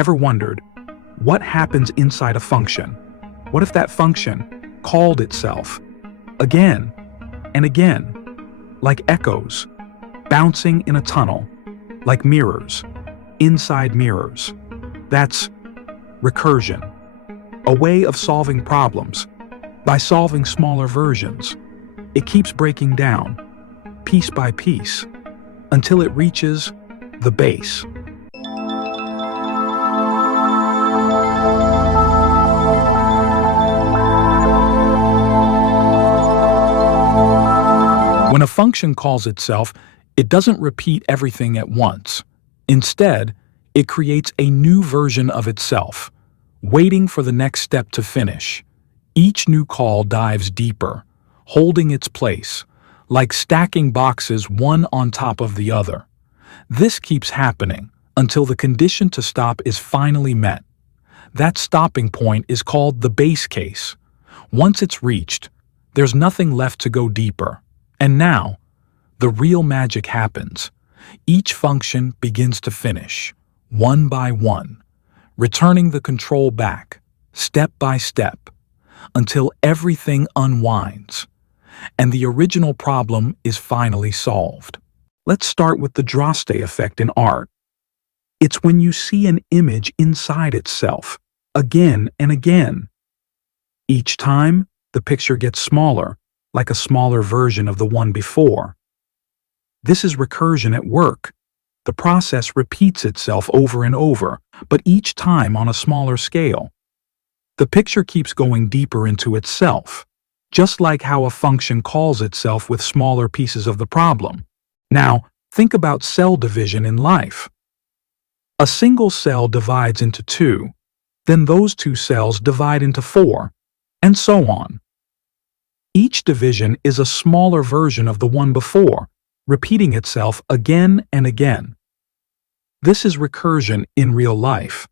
Ever wondered, what happens inside a function? What if that function called itself again and again, like echoes, bouncing in a tunnel, like mirrors, inside mirrors? That's recursion, a way of solving problems by solving smaller versions. It keeps breaking down, piece by piece, until it reaches the base. When a function calls itself, it doesn't repeat everything at once. Instead, it creates a new version of itself, waiting for the next step to finish. Each new call dives deeper, holding its place, like stacking boxes one on top of the other. This keeps happening until the condition to stop is finally met. That stopping point is called the base case. Once it's reached, there's nothing left to go deeper. And now, the real magic happens. Each function begins to finish, one by one, returning the control back, step by step, until everything unwinds, and the original problem is finally solved. Let's start with the Droste effect in art. It's when you see an image inside itself, again and again. Each time, the picture gets smaller, like a smaller version of the one before. This is recursion at work. The process repeats itself over and over, but each time on a smaller scale. The picture keeps going deeper into itself, just like how a function calls itself with smaller pieces of the problem. Now, think about cell division in life. A single cell divides into two, then those two cells divide into four, and so on. Each division is a smaller version of the one before, repeating itself again and again. This is recursion in real life,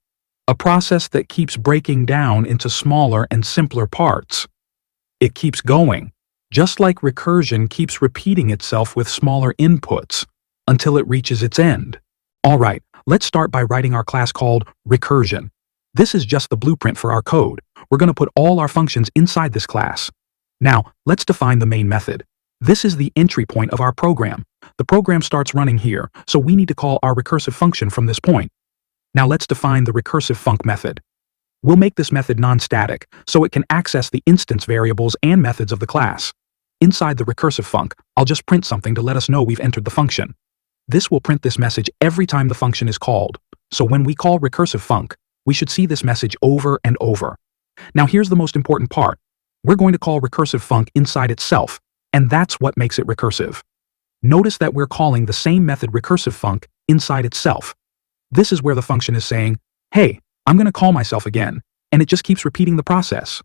a process that keeps breaking down into smaller and simpler parts. It keeps going, just like recursion keeps repeating itself with smaller inputs until it reaches its end. All right, let's start by writing our class called Recursion. This is just the blueprint for our code. We're going to put all our functions inside this class. Now, let's define the main method. This is the entry point of our program. The program starts running here, so we need to call our recursive function from this point. Now let's define the recursive func method. We'll make this method non-static, so it can access the instance variables and methods of the class. Inside the recursive func, I'll just print something to let us know we've entered the function. This will print this message every time the function is called, so when we call recursive func, we should see this message over and over. Now here's the most important part. We're going to call recursive func inside itself, and that's what makes it recursive. Notice that we're calling the same method recursive func inside itself. This is where the function is saying, hey, I'm going to call myself again, and it just keeps repeating the process.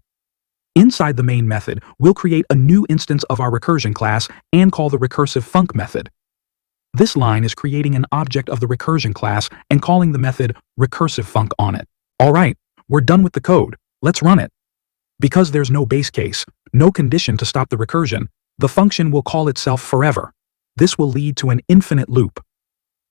Inside the main method, we'll create a new instance of our recursion class and call the recursive func method. This line is creating an object of the recursion class and calling the method recursive func on it. All right, we're done with the code. Let's run it. Because there's no base case, no condition to stop the recursion, the function will call itself forever. This will lead to an infinite loop.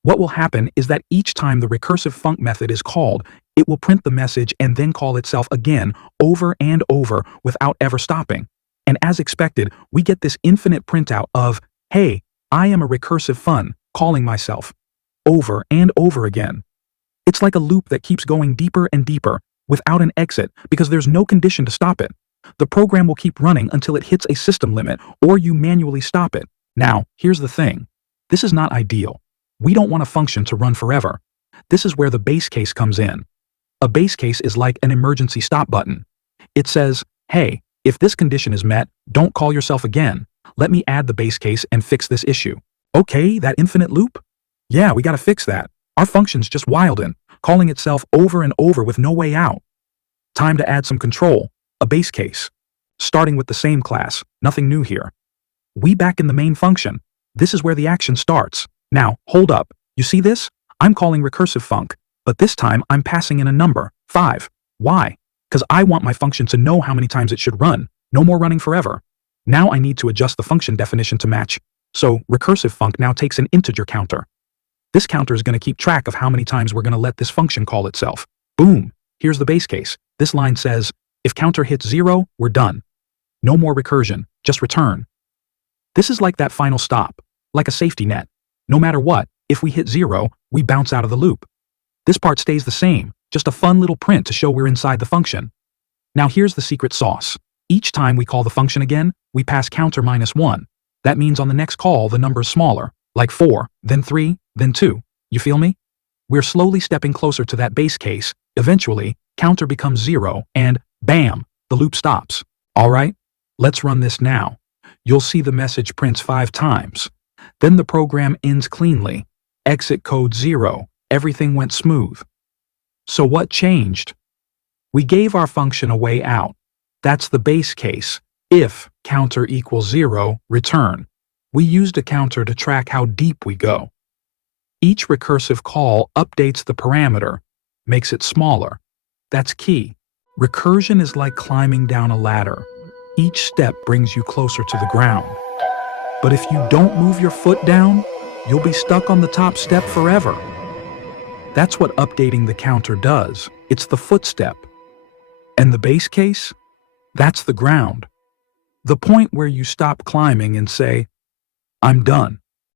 What will happen is that each time the recursive func method is called, it will print the message and then call itself again over and over without ever stopping. And as expected, we get this infinite printout of, hey, I am a recursive func, calling myself, over and over again. It's like a loop that keeps going deeper and deeper, without an exit, because there's no condition to stop it. The program will keep running until it hits a system limit, or you manually stop it. Now, here's the thing. This is not ideal. We don't want a function to run forever. This is where the base case comes in. A base case is like an emergency stop button. It says, hey, if this condition is met, don't call yourself again. Let me add the base case and fix this issue. Okay, that infinite loop? Yeah, we gotta fix that. Our function's just wildin', calling itself over and over with no way out. Time to add some control, a base case. Starting with the same class, nothing new here. We back in the main function. This is where the action starts. Now, hold up. You see this? I'm calling recursive func, but this time I'm passing in a number, 5. Why? Because I want my function to know how many times it should run. No more running forever. Now I need to adjust the function definition to match. So recursive func now takes an integer counter. This counter is going to keep track of how many times we're going to let this function call itself. Boom! Here's the base case. This line says, if counter hits 0, we're done. No more recursion, just return. This is like that final stop, like a safety net. No matter what, if we hit 0, we bounce out of the loop. This part stays the same, just a fun little print to show we're inside the function. Now here's the secret sauce. Each time we call the function again, we pass counter -1. That means on the next call the number's smaller, like 4, then 3, then 2. You feel me? We're slowly stepping closer to that base case. Eventually, counter becomes 0, and bam, the loop stops. Alright, let's run this now. You'll see the message prints 5 times. Then the program ends cleanly. Exit code 0. Everything went smooth. So what changed? We gave our function a way out. That's the base case. If counter equals 0, return. We used a counter to track how deep we go. Each recursive call updates the parameter, makes it smaller. That's key. Recursion is like climbing down a ladder. Each step brings you closer to the ground. But if you don't move your foot down, you'll be stuck on the top step forever. That's what updating the counter does. It's the footstep. And the base case? That's the ground. The point where you stop climbing and say, I'm done.